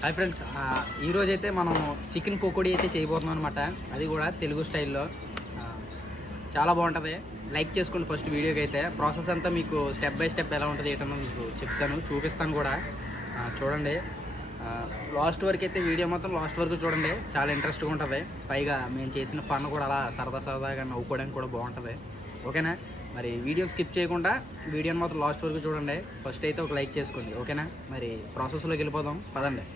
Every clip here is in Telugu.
హాయ్ ఫ్రెండ్స్ ఈరోజు అయితే మనం చికెన్ పకోడీ అయితే చేయబోతున్నాం అనమాట అది కూడా తెలుగు స్టైల్లో. చాలా బాగుంటుంది. లైక్ చేసుకోండి ఫస్ట్ వీడియోకి అయితే. ప్రాసెస్ అంతా మీకు స్టెప్ బై స్టెప్ ఎలా ఉంటుంది ఏంటన్నా మీకు చెప్తాను చూపిస్తాను కూడా. చూడండి. లాస్ట్ వరకు అయితే వీడియో మొత్తం లాస్ట్ వరకు చూడండి. చాలా ఇంట్రెస్ట్గా ఉంటుంది. పైగా మేము చేసిన ఫన్ కూడా అలా సరదా సరదాగా నవ్వుకోవడానికి కూడా బాగుంటుంది. ఓకేనా? మరి వీడియో స్కిప్ చేయకుండా వీడియోని మాత్రం లాస్ట్ వరకు చూడండి. ఫస్ట్ అయితే ఒక లైక్ చేసుకోండి. ఓకేనా? మరి ప్రాసెస్లోకి వెళ్ళిపోదాం. పదండి.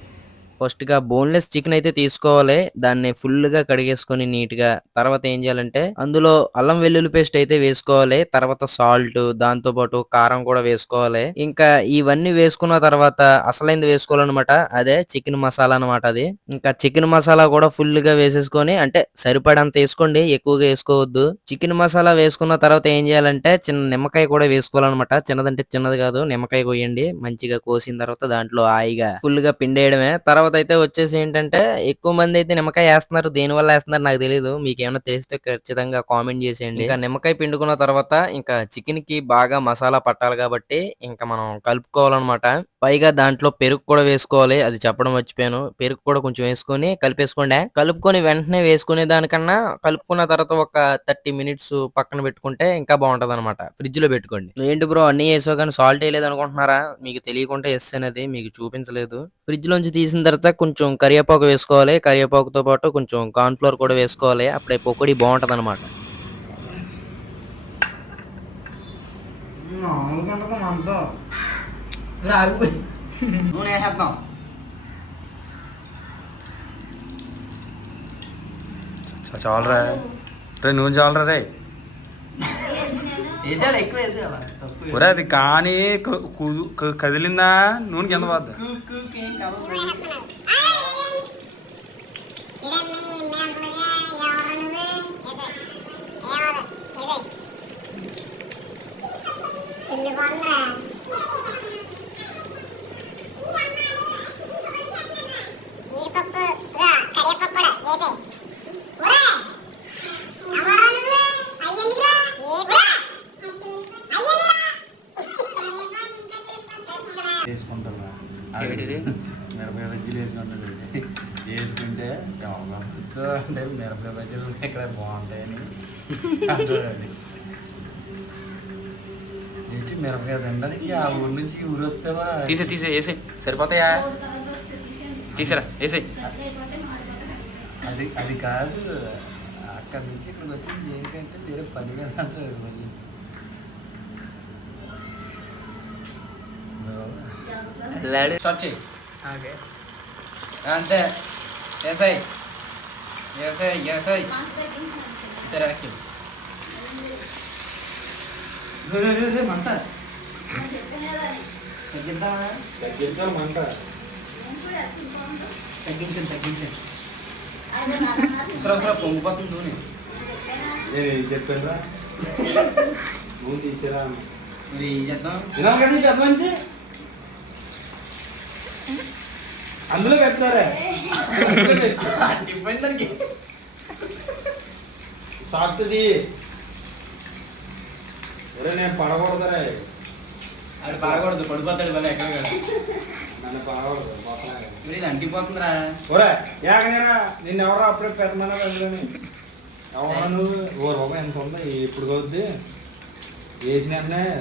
ఫస్ట్గా బోన్లెస్ చికెన్ అయితే తీసుకోవాలి. దాన్ని ఫుల్గా కడిగేసుకొని నీట్గా తర్వాత ఏం చేయాలంటే అందులో అల్లం వెల్లుల్లి పేస్ట్ అయితే వేసుకోవాలి. తర్వాత సాల్ట్ దాంతో పాటు కారం కూడా వేసుకోవాలి. ఇంకా ఇవన్నీ వేసుకున్న తర్వాత అసలైంది వేసుకోవాలన్నమాట అదే చికెన్ మసాలా అన్నమాట అది. ఇంకా చికెన్ మసాలా కూడా ఫుల్గా వేసేసుకొని అంటే సరిపడంత వేసుకోండి ఎక్కువగా వేసుకోవద్దు. చికెన్ మసాలా వేసుకున్న తర్వాత ఏం చేయాలంటే చిన్న నిమ్మకాయ కూడా వేసుకోవాలన్నమాట. చిన్నదంటే చిన్నది కాదు నిమ్మకాయ కోయండి మంచిగా కోసిన తర్వాత దాంట్లో హాయిగా ఫుల్గా పిండేయడమే. తర్వాత అయితే వచ్చేసి ఏంటంటే ఎక్కువ మంది అయితే నిమ్మకాయ వేస్తున్నారు. దేని వల్ల వేస్తున్నారు నాకు తెలియదు మీకు ఏమైనా తెలిస్తే ఖచ్చితంగా కామెంట్ చేసేయండి. ఇంకా నిమ్మకాయ పిండుకున్న తర్వాత ఇంకా చికెన్కి బాగా మసాలా పట్టాలి కాబట్టి ఇంకా మనం కలుపుకోవాలన్నమాట. పైగా దాంట్లో పెరుగు కూడా వేసుకోవాలి. అది చెప్పడం మర్చిపోయాను. పెరుగు కూడా కొంచెం వేసుకొని కలిపేసుకోండి. కలుపుకొని వెంటనే వేసుకునే దానికన్నా కలుపుకున్న తర్వాత ఒక థర్టీ మినిట్స్ పక్కన పెట్టుకుంటే ఇంకా బాగుంటది అనమాట ఫ్రిడ్జ్లో పెట్టుకోండి. ఏంటి బ్రో అన్ని వేసావు కానీ సాల్ట్ వేయలేదు అనుకుంటున్నారా మీకు తెలియకుండా ఎస్ మీకు చూపించలేదు. ఫ్రిడ్జ్ లోంచి తీసిన తర్వాత కొంచెం కరివేపాకు వేసుకోవాలి. కరివేపాకుతో పాటు కొంచెం కార్న్ ఫ్లోర్ కూడా వేసుకోవాలి. అప్పుడే పొక్కడి బాగుంటది అనమాట చాలరా. రే నువ్వు చాలరా రే వేసేయాలి ఎక్కువ వేసేయాలి తక్కువ ఒరే అది కానీ క- కుదు- క- కదిలిందా నూనె కింద పోద్ది కు- కు- కు ఏం కాదు. వేసుకుంటాను బజ్జీలు వేసుకుంటాను వేసుకుంటే అంటే మిరపకాయ బజ్జీలు ఇక్కడ బాగుంటాయని. అంటారండి ఏంటి మిరపకాయ తినడానికి ఆ ఊరు నుంచి ఊరు వస్తేవా తీసే తీసే వేసే సరిపోతాయా? తీసేరా వేసే అది అది కాదు. అక్కడి నుంచి ఇక్కడికి వచ్చింది ఏంటంటే వేరే పని మీద అంటారు మళ్ళీ. స్టార్ట్ చేయి. ఓకే అంతే వేసాయి వేసాయి వేసాయి సరే వెక్కి మంట తగ్గిద్దామా తగ్గించామంట తగ్గించండి తగ్గించండి ఉసరా ఉసరా పొంగిపోతుంది నూనె నేను ఏం చెప్పాను నువ్వు తీసిరా మరి ఏం చేద్దాం వినాలి కదా ఈ పెద్ద మనిషి అందులో పెడతారే సాగుతుంది ఒరే నేను పడకూడదురే. అది పడకూడదు పడిపోతాడు మళ్ళీ ఎక్కడ కాదు నన్ను పడకూడదు ఇది అంటిపోతుందిరా. ఒరే యాకనేరా నిన్ను ఎవరో అప్పుడే పెద్దమన్నా అందులోని? ఎవరో నువ్వు ఓ రూపాయి ఎంత ఉందో? ఇప్పుడు కొద్ది. వేసిన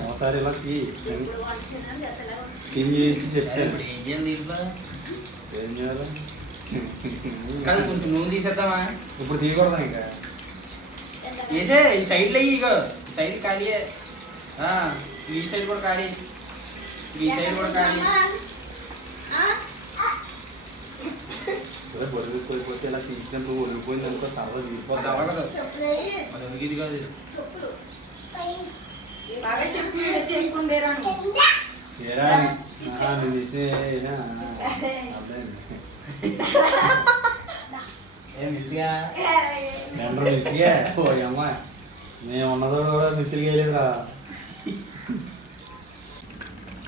ఒకసారి ఇలా తీ. తిని చేసి చెప్తాను ఇప్పుడు ఏం దీంట్లో? ఏం చేయాలి కాదు కొంచెం నూనె తీసేద్దామా ఇప్పుడు తీయకూడదు ఇంకా వేసే ఈ సైడ్లో ఇక సైడ్ ఖాళీ ఈ సైడ్ కూడా ఖాళీ ఈ సైడ్ కూడా ఖాళీ ఒరే బరువు కోల్పోతే ఇలా తీసినప్పుడు ఒడిగిపోయింది అనుకో సరదా అది తీరిపోతా అవ్వదు అది ఉరికిది కాదు ఇది. బాగా చెప్పు చేసుకుందేరా ఏరా ఆహా, నువ్వు తీసే ఏనా? అదే. ఏం మిస్గా రెండు మిస్గే ఓ అమ్మ నేను ఉన్నదో కూడా మిస్లు వేయలేదురా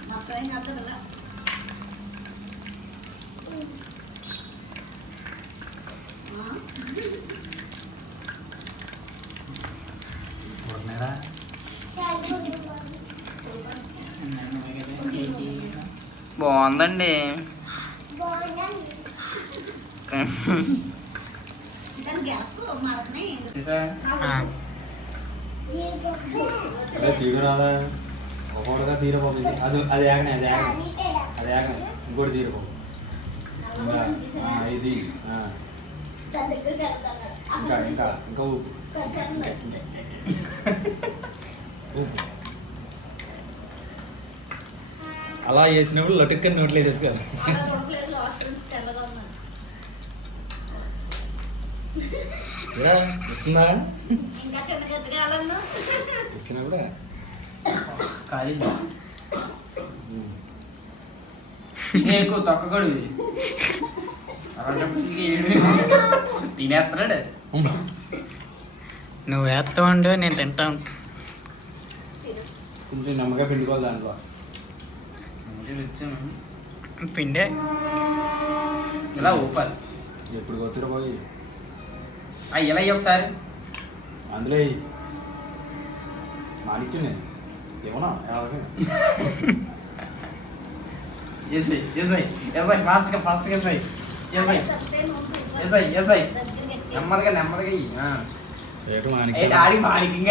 మొత్తం అర్థం కదా ఉన్నారా? బాగుందండి బాగుందా దాని గ్యాప్ మడతనే అదే తీరు రాదా ఒక్కొక్కటిగా తీరపోతుంది అది అది ఏగనే అది ఏగనే అది ఏగనే ఇంకోటి తీరపో ఇంకా ఆ, ఇది ఆ, దాని దగ్గరికి వెళ్తాను ఇంకా ఇంకా ఇంకా ఊపు ఊపు అలా వేసినప్పుడు లటుక్కని నోట్లో ఇలా ఇస్తుందా? ఇచ్చినా కూడా? ఖాళీ ఎక్కువ ఏడు. తినేస్తున్నాడు. నువ్వు వేస్తావండు నేను తింటాను. కొంచెం నమ్మగా పిండుకోవాలి దాంట్లో. పిండే. ఇలా ఊపాలి ఎప్పుడు కొత్త పోయి? ఆ, ఇలా ఒకసారి? అందులో. మాణిక్యం ఏమన్నా? ఎస్ఐ ఎస్ఐ ఎస్ఐ ఫాస్ట్గా ఫాస్ట్గా ఎస్ఐ ఎస్ఐ ఎస్ఐ ఎస్ఐ నెమ్మదిగా నెమ్మదిగా ఇయ్యి ఆ. రేటు ఏ మాణిక్యం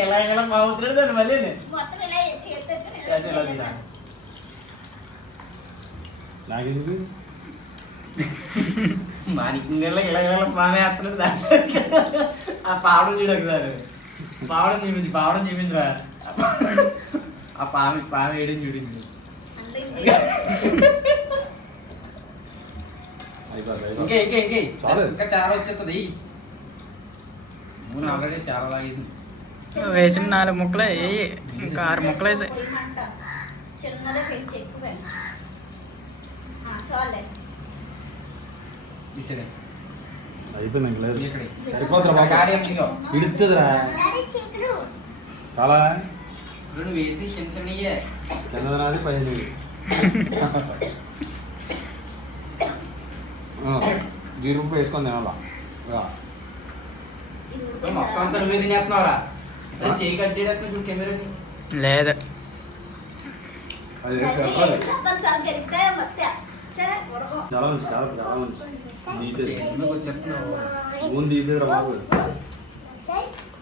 ఎలా ఎలా బాగుతున్నాడు దాన్ని మళ్ళీ మొత్తం ఇలా చేస్తే ఇలా తీరా నాకెందుకు? ఇంకెళ్ళా ఇలా ఇలా బాగా వేస్తున్నాడు దాన్ని ఆ పావడం చూడు ఒకసారి. పావడం చూపించు పావడం చూపించురా. ఆ పామి పాము వేయడం అయిపోతుంది ఇంకే ఇంకే ఇంకే. ఇంకా చాలా వచ్చేస్తుంది మూడు ఆల్రెడీ చాలా లాగేసింది. వేసిన నాలుగు ముక్కలు వేయి ఇంకా ఆరు ముక్కలు వేసి చిన్నదే పెంచి ఎక్కువ చాలే. తీసేదే అయిపోయింది ఇంక లేదు. ఇక్కడ. సరిపోతురా బాబు. కార్యం ఇదిగో ఇడుతుందిరా. చాలా? నువ్వు వేసి చిన్న చిన్నయ్యే. కింద నాది పైన జీడిపప్పు వేసుకొని తినాలా. మొత్తం అంతా నువ్వే తినేస్తున్నావురా. చేయి కట్ చేయడానికి చూడు కెమెరాని లేదు ముందు ఇది రావు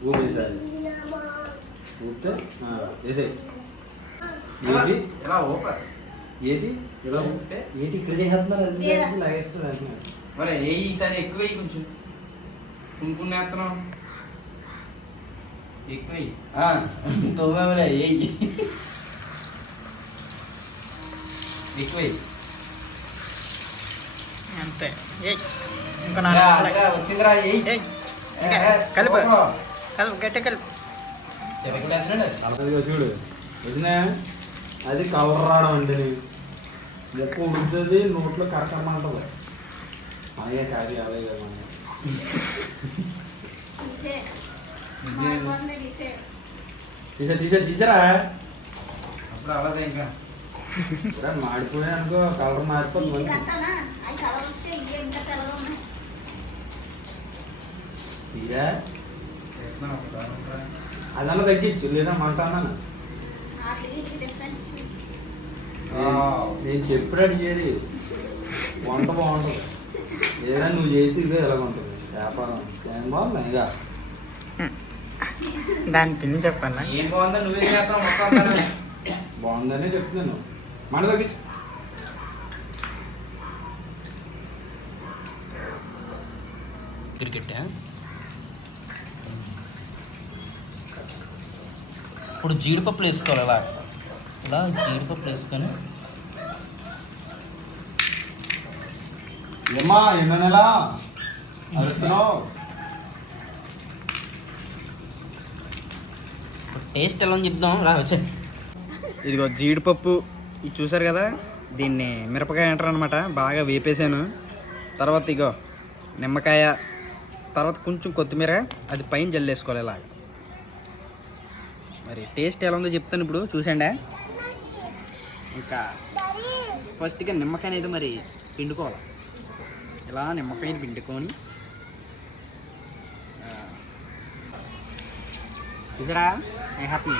ఊపేసారి ఊపితే వేసే ఏది? ఎలా ఓపర్ ఏది? ఎలా ఊపితే? ఏది? ఇక్కడ చేస్తున్నారు లాగేస్తున్నారు మరి ఏ ఈసారి ఎక్కువ కొంచెం. కుంకున్న వేస్తున్నాం ఎక్కువ వేయి తొమ్మిది వేయి ఎక్కువ అంతే ఏయ్ ఇంకా వచ్చిందిరా కలుపు కలుపు గట్టి కలుపు చూడు వచ్చినా అది కవర్ రావడం అంటే ముక్క ఉడుతుంది నోట్లో అలాగే అలాగే కదా మనం. తీసా తీసా తీసారా అప్పుడు ఇంకా. మాడిపోయా అనుకో కలర్ మారిపోతుంది. తీరా. అదన్నా తగ్గించు లేదా మంట అన్నాను? నేను చెప్పినట్టు చేయదు వంట బాగుంటుంది. ఏదైనా నువ్వు చేస్తే ఇదే ఎలాగ ఉంటుంది వ్యాపారం. ఏం బాగుంది ఇక దాన్ని తిని చెప్పాలా? ఏం బాగుందో నువ్వే తినేస్తున్నావు మొత్తం బాగుందనే చెప్తున్నాను. తగ్గించు క్రికెట్? ఇప్పుడు జీడిపప్పులు వేసుకోవాలి ఇలా ఇలా జీడిపప్పులు వేసుకొని. ఏమ్మా ఎన్నో నెల? అరుస్తున్నావు? టేస్ట్ ఎలా అని చెప్దాం ఇలా వచ్చే. ఇదిగో జీడిపప్పు ఇది చూసారు కదా? దీన్ని మిరపకాయ అంటారు అనమాట బాగా వేపేసాను తర్వాత ఇగో నిమ్మకాయ తర్వాత కొంచెం కొత్తిమీర అది పైన జల్లేసుకోవాలి ఇలా మరి టేస్ట్ ఎలా ఉందో చెప్తాను ఇప్పుడు చూసండి ఇంకా ఫస్ట్గా నిమ్మకాయ అయితే మరి పిండుకోవాలి? ఇలా నిమ్మకాయని పిండుకొని ఆ, I happy.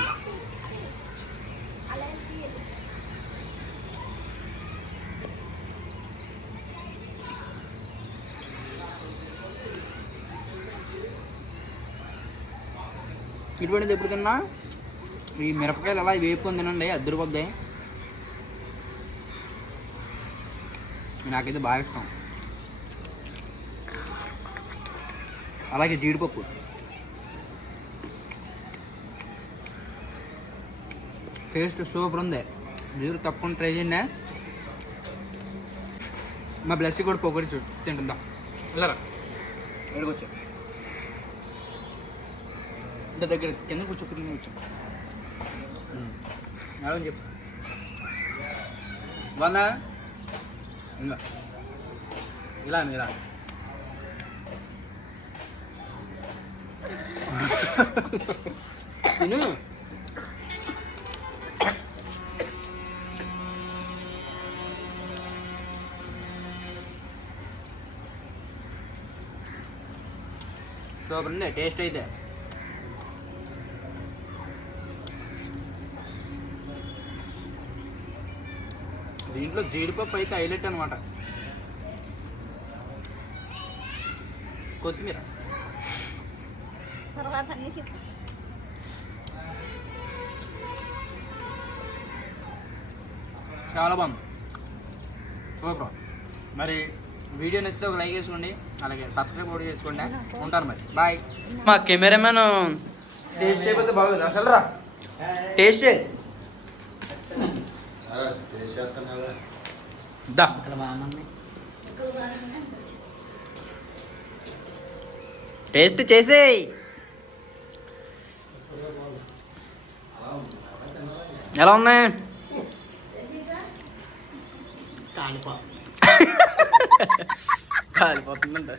ఇటువంటిది ఎప్పుడు తిన్నా? ఈ మిరపకాయలు అలా వేపుకొని తినండి అద్దరిపోద్దాయి నాకైతే బాగా ఇష్టం. అలాగే జీడిపప్పు. టేస్ట్ సూపర్ ఉంది. మీరు తప్పకుండా ట్రై చేయండి. మా బ్లెస్సీ కూడా పొగడి చూ తింటుందా. వెళ్ళరా? ఎక్కడికొచ్చా? ఇంత దగ్గర కింద కూర్చో కింద కూర్చో. మేడం చెప్పు. బాగుందా? ఇంకా ఇలా ఇలా అను. సూపర్ ఉంది టేస్ట్ అయితే. దీంట్లో జీడిపప్పు అయితే హైలైట్ అనమాట కొత్తిమీర. తర్వాత. చాలా బాగుంది. సూపర్. మరి వీడియో నచ్చితే ఒక లైక్ వేసుకోండి అలాగే సబ్స్క్రైబ్ కూడా చేసుకోండి. ఉంటాను మరి. బాయ్ మా కెమెరామెన్ టేస్ట్ చేయకపోతే బాగోదు. అసలు రా. టేస్ట్ టేస్ట్ చేసేయ్. ఎలా ఉన్నాయి? కాలిపో Galiba bunun da.